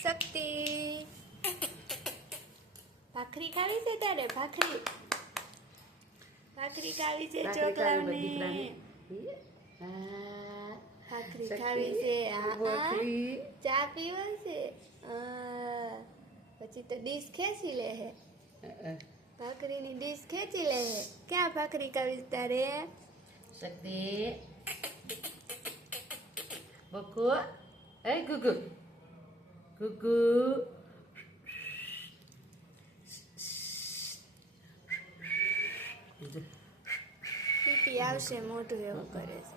શક્તિ ભાખરી ખાવી છે તારે ભાખરી ખાવી છે ચોકલાને ભાખરી ખાવી છે ચા પીવો છે પછી તો ડીશ ખેંચી લે હે ભાખરીની ડીશ ખેંચી લે હે ક્યાં ભાખરી ખાવી તારે શક્તિ બકુ એ ગુગુ ગુગુ પીપી આવશે મોઢું એવું કરે છે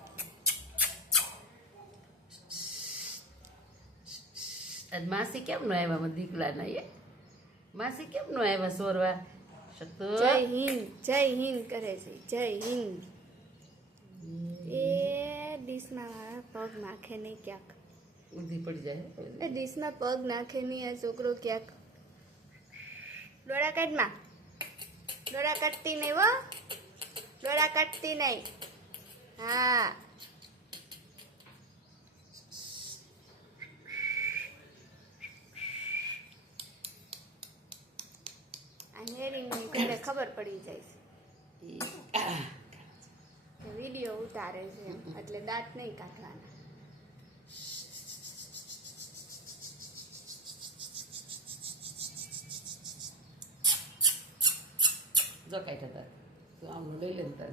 આજ માસી કેમ નો આવ્યા મારા દીકરાના એ માસી કેમ નો આવ્યા સોરવા શકતો જય હિન્દ કરે છે જય હિન્દ એ ડીશમાં પગ નાખે નહીં ક્યાંક ઊંધી પડી જાય એ ડીશમાં પગ નાખે નહીં આ છોકરો ક્યાંક ડોળા કાઢમાં ડોળા કાઢતી નહીં હો ડોળા કાઢતી નહીં હા આ હેરિંગ ની ઘરે ખબર પડી જાય છે વિડીયો ઉતારે છે એમ એટલે દાંત નહીં કાઢવાના જો કાંઈ થતા તું આમ લઈ લે ને તાર